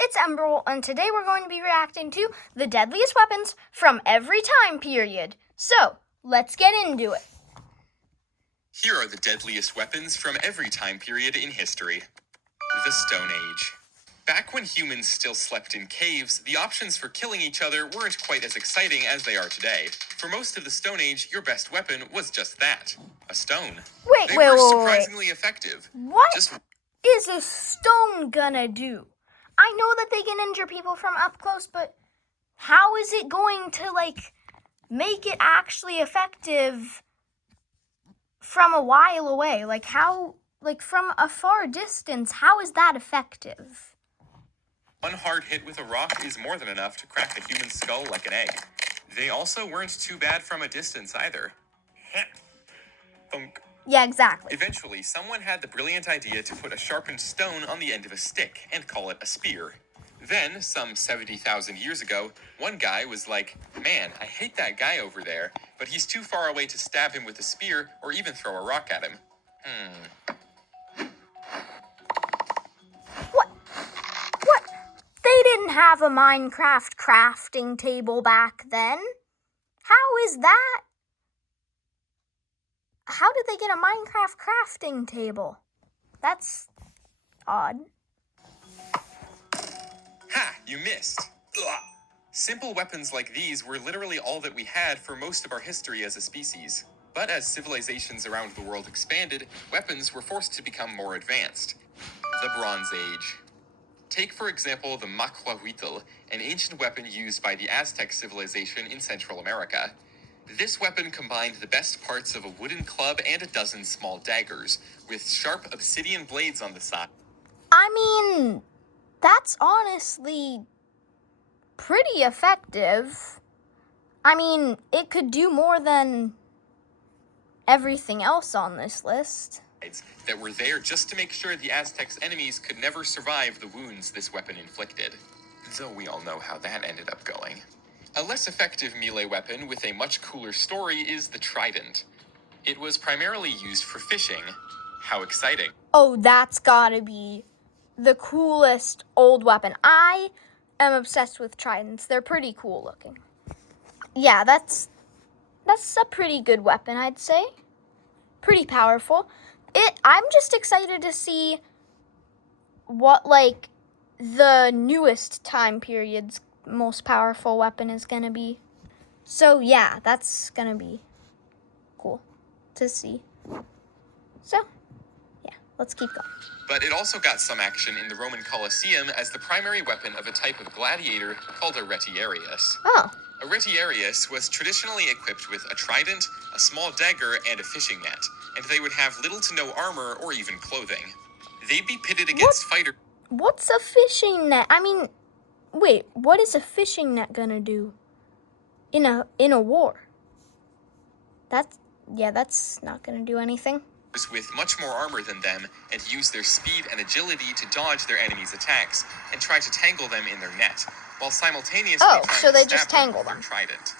It's Emerald, and today we're going to be reacting to the deadliest weapons from every time period. So, let's get into it. Here are the deadliest weapons from every time period in history. The Stone Age. Back when humans still slept in caves, the options for killing each other weren't quite as exciting as they are today. For most of the Stone Age, your best weapon was just that, a stone. They were surprisingly effective. What is a stone gonna do? I know that they can injure people from up close, but how is it going to, make it actually effective from a while away? From a far distance, how is that effective? One hard hit with a rock is more than enough to crack a human skull like an egg. They also weren't too bad from a distance either. Thunk. Yeah, exactly. Eventually, someone had the brilliant idea to put a sharpened stone on the end of a stick and call it a spear. Then, some 70,000 years ago, one guy was like, "Man, I hate that guy over there, but he's too far away to stab him with a spear or even throw a rock at him. What? They didn't have a Minecraft crafting table back then. How is that? How did they get a Minecraft crafting table? That's odd. Ha! You missed! Ugh. Simple weapons like these were literally all that we had for most of our history as a species. But as civilizations around the world expanded, weapons were forced to become more advanced. The Bronze Age. Take, for example, the Macuahuitl, an ancient weapon used by the Aztec civilization in Central America. This weapon combined the best parts of a wooden club and a dozen small daggers, with sharp obsidian blades on the side. I mean, that's honestly pretty effective. I mean, it could do more than everything else on this list. That were there just to make sure the Aztecs' enemies could never survive the wounds this weapon inflicted. Though we all know how that ended up going. A less effective melee weapon with a much cooler story is the trident. It was primarily used for fishing. How exciting. Oh, that's gotta be the coolest old weapon. I am obsessed with tridents. They're pretty cool looking. Yeah, that's a pretty good weapon, I'd say. Pretty powerful. I'm just excited to see what, the newest time period's most powerful weapon is gonna be. So, yeah, that's gonna be cool to see. So, yeah, let's keep going. But it also got some action in the Roman Colosseum as the primary weapon of a type of gladiator called a retiarius. Oh. A retiarius was traditionally equipped with a trident, a small dagger, and a fishing net, and they would have little to no armor or even clothing. They'd be pitted against fighters. What's a fishing net? I mean, wait, what is a fishing net gonna do in a war? That's not gonna do anything. With much more armor than them and use their speed and agility to dodge their enemies' attacks and try to tangle them in their net, while simultaneously trying so they to just stab them tangle with their trident.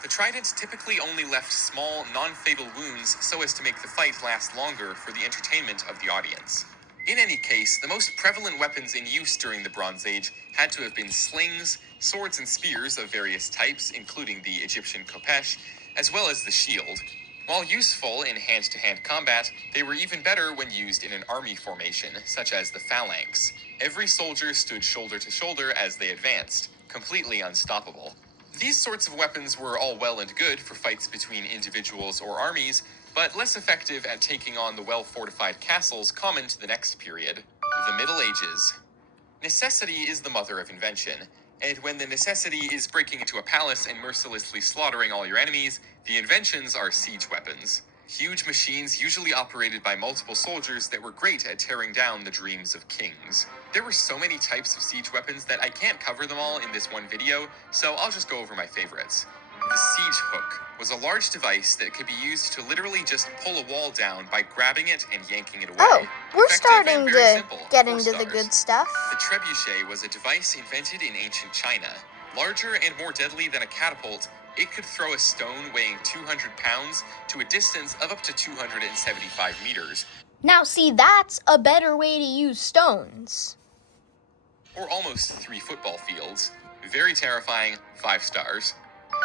The trident typically only left small, non-fatal wounds so as to make the fight last longer for the entertainment of the audience. In any case, the most prevalent weapons in use during the Bronze Age had to have been slings, swords and spears of various types, including the Egyptian khopesh, as well as the shield. While useful in hand-to-hand combat, they were even better when used in an army formation, such as the phalanx. Every soldier stood shoulder to shoulder as they advanced, completely unstoppable. These sorts of weapons were all well and good for fights between individuals or armies, but less effective at taking on the well-fortified castles common to the next period, the Middle Ages. Necessity is the mother of invention, and when the necessity is breaking into a palace and mercilessly slaughtering all your enemies, the inventions are siege weapons. Huge machines usually operated by multiple soldiers that were great at tearing down the dreams of kings. There were so many types of siege weapons that I can't cover them all in this one video, so I'll just go over my favorites. The siege hook was a large device that could be used to literally just pull a wall down by grabbing it and yanking it away. Oh, we're starting to get into the the good stuff. The trebuchet was a device invented in ancient China. Larger and more deadly than a catapult, it could throw a stone weighing 200 pounds to a distance of up to 275 meters. Now, see, that's a better way to use stones. or almost 3 football fields. Very terrifying, 5 stars.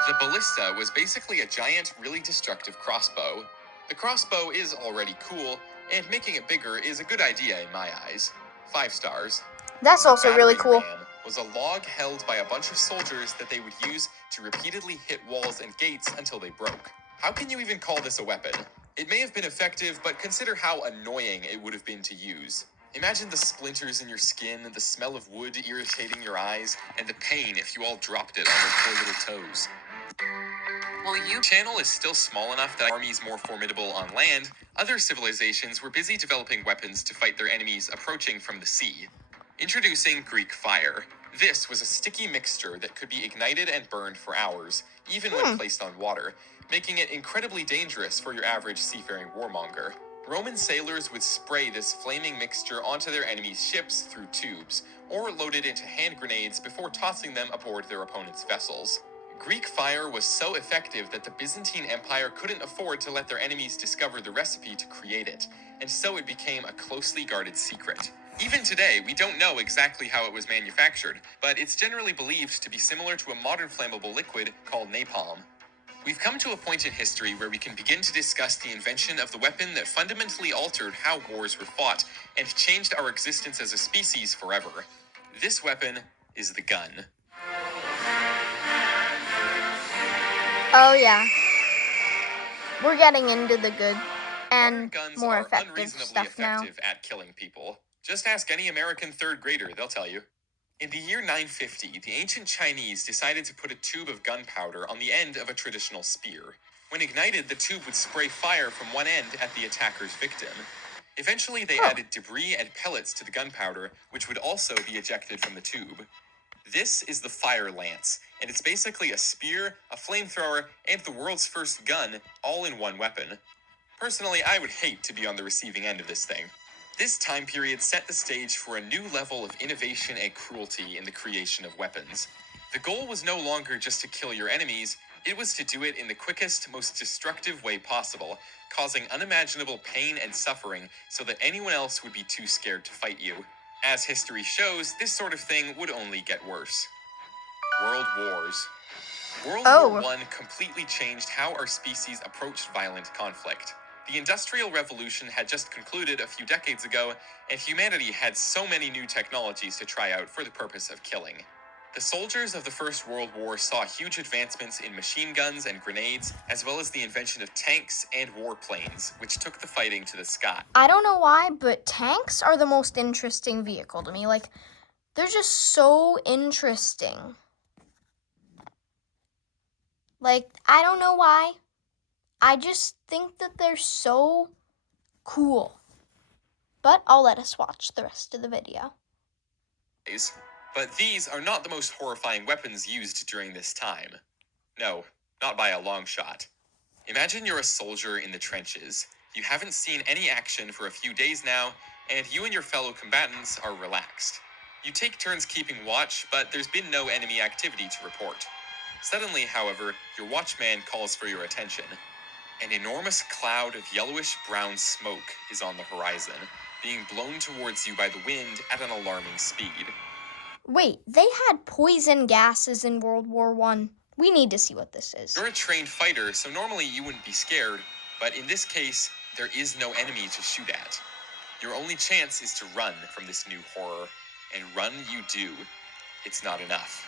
The ballista was basically a giant, really destructive crossbow. The crossbow is already cool, and making it bigger is a good idea in my eyes. 5 stars. That's also really Battering cool. ram was a log held by a bunch of soldiers that they would use to repeatedly hit walls and gates until they broke. How can you even call this a weapon? It may have been effective, but consider how annoying it would have been to use. Imagine the splinters in your skin, the smell of wood irritating your eyes, and the pain if you all dropped it on your poor little toes. Channel is still small enough that armies more formidable on land, other civilizations were busy developing weapons to fight their enemies approaching from the sea. Introducing Greek fire. This was a sticky mixture that could be ignited and burned for hours, even when placed on water, making it incredibly dangerous for your average seafaring warmonger. Roman sailors would spray this flaming mixture onto their enemies' ships through tubes, or load it into hand grenades before tossing them aboard their opponents' vessels. Greek fire was so effective that the Byzantine Empire couldn't afford to let their enemies discover the recipe to create it, and so it became a closely guarded secret. Even today, we don't know exactly how it was manufactured, but it's generally believed to be similar to a modern flammable liquid called napalm. We've come to a point in history where we can begin to discuss the invention of the weapon that fundamentally altered how wars were fought and changed our existence as a species forever. This weapon is the gun. Oh yeah. We're getting into the good Modern and guns more are effective unreasonably stuff now. effective at killing people. Just ask any American third grader, they'll tell you. In the year 950, the ancient Chinese decided to put a tube of gunpowder on the end of a traditional spear. When ignited, the tube would spray fire from one end at the attacker's victim. Eventually, they added debris and pellets to the gunpowder, which would also be ejected from the tube. This is the fire lance, and it's basically a spear, a flamethrower, and the world's first gun, all in one weapon. Personally, I would hate to be on the receiving end of this thing. This time period set the stage for a new level of innovation and cruelty in the creation of weapons. The goal was no longer just to kill your enemies, it was to do it in the quickest, most destructive way possible, causing unimaginable pain and suffering so that anyone else would be too scared to fight you. As history shows, this sort of thing would only get worse. World Wars. World War I completely changed how our species approached violent conflict. The Industrial Revolution had just concluded a few decades ago, and humanity had so many new technologies to try out for the purpose of killing. The soldiers of the First World War saw huge advancements in machine guns and grenades, as well as the invention of tanks and warplanes, which took the fighting to the sky. I don't know why, but tanks are the most interesting vehicle to me. Like, they're just so interesting. Like, I don't know why. I just think that they're so cool. But I'll let us watch the rest of the video. But these are not the most horrifying weapons used during this time. No, not by a long shot. Imagine you're a soldier in the trenches. You haven't seen any action for a few days now, and you and your fellow combatants are relaxed. You take turns keeping watch, but there's been no enemy activity to report. Suddenly, however, your watchman calls for your attention. An enormous cloud of yellowish-brown smoke is on the horizon, being blown towards you by the wind at an alarming speed. Wait, they had poison gases in World War I. We need to see what this is. You're a trained fighter, so normally you wouldn't be scared, but in this case, there is no enemy to shoot at. Your only chance is to run from this new horror, and run you do. It's not enough.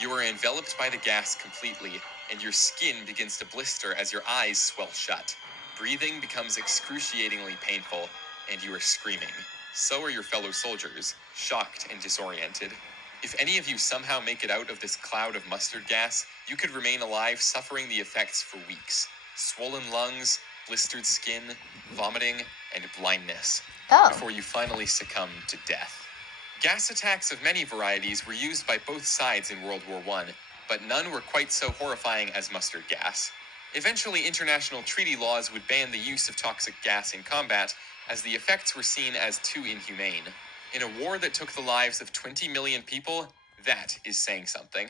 You are enveloped by the gas completely, and your skin begins to blister as your eyes swell shut. Breathing becomes excruciatingly painful, and you are screaming. So are your fellow soldiers, shocked and disoriented. If any of you somehow make it out of this cloud of mustard gas, you could remain alive suffering the effects for weeks. Swollen lungs, blistered skin, vomiting, and blindness. Before you finally succumb to death. Gas attacks of many varieties were used by both sides in World War I, but none were quite so horrifying as mustard gas. Eventually, international treaty laws would ban the use of toxic gas in combat, as the effects were seen as too inhumane. In a war that took the lives of 20 million people, that is saying something.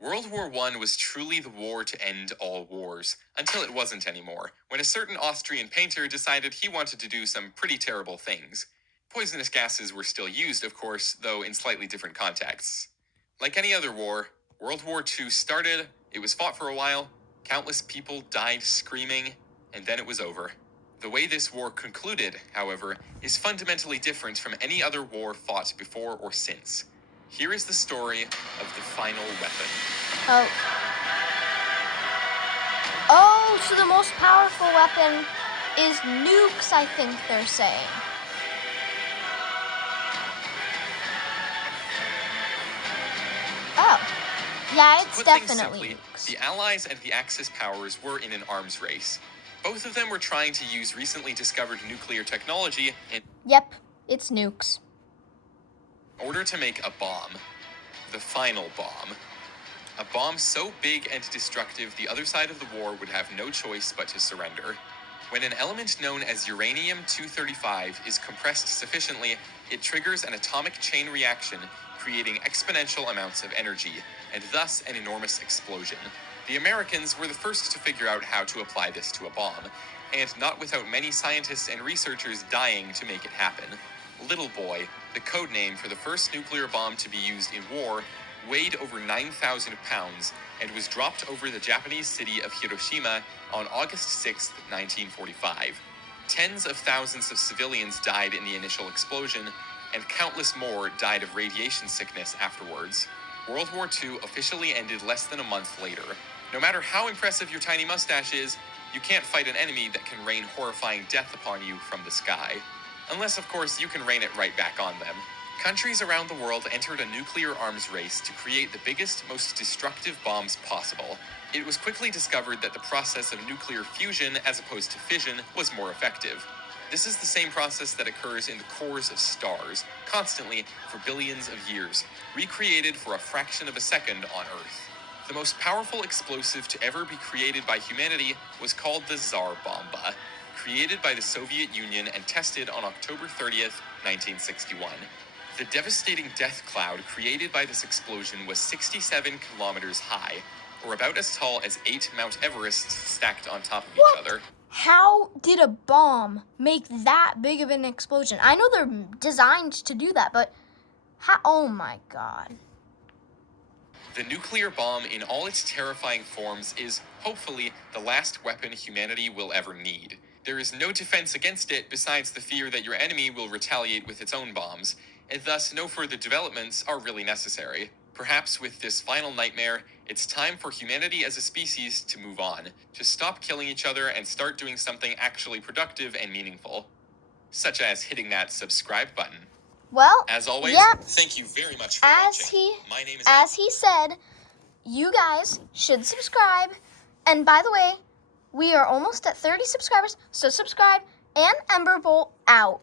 World War I was truly the war to end all wars, until it wasn't anymore, when a certain Austrian painter decided he wanted to do some pretty terrible things. Poisonous gases were still used, of course, though in slightly different contexts. Like any other war, World War II started, it was fought for a while, countless people died screaming, and then it was over. The way this war concluded, however, is fundamentally different from any other war fought before or since. Here is the story of the final weapon. Oh. Oh, so the most powerful weapon is nukes, I think they're saying. Oh. Yeah, it's To put things definitely simply, nukes. the Allies and the Axis powers were in an arms race. Both of them were trying to use recently discovered nuclear technology in Yep, it's nukes. order to make a bomb. The final bomb. A bomb so big and destructive the other side of the war would have no choice but to surrender. When an element known as uranium-235 is compressed sufficiently, it triggers an atomic chain reaction, creating exponential amounts of energy, and thus an enormous explosion. The Americans were the first to figure out how to apply this to a bomb, and not without many scientists and researchers dying to make it happen. Little Boy, the code name for the first nuclear bomb to be used in war, weighed over 9,000 pounds and was dropped over the Japanese city of Hiroshima on August 6, 1945. Tens of thousands of civilians died in the initial explosion, and countless more died of radiation sickness afterwards. World War II officially ended less than a month later. No matter how impressive your tiny mustache is, you can't fight an enemy that can rain horrifying death upon you from the sky. Unless, of course, you can rain it right back on them. Countries around the world entered a nuclear arms race to create the biggest, most destructive bombs possible. It was quickly discovered that the process of nuclear fusion, as opposed to fission, was more effective. This is the same process that occurs in the cores of stars, constantly for billions of years, recreated for a fraction of a second on Earth. The most powerful explosive to ever be created by humanity was called the Tsar Bomba, created by the Soviet Union and tested on October 30th, 1961. The devastating death cloud created by this explosion was 67 kilometers high, or about as tall as 8 Mount Everests stacked on top of each other. How did a bomb make that big of an explosion? I know they're designed to do that, but how? Oh my god. The nuclear bomb in all its terrifying forms is, hopefully, the last weapon humanity will ever need. There is no defense against it besides the fear that your enemy will retaliate with its own bombs, and thus no further developments are really necessary. Perhaps with this final nightmare, it's time for humanity as a species to move on, to stop killing each other and start doing something actually productive and meaningful. Such as hitting that subscribe button. Well, As always, yeah, thank you very much for as watching. My name is as he said, you guys should subscribe. And by the way, we are almost at 30 subscribers, so subscribe. And Emberbolt out.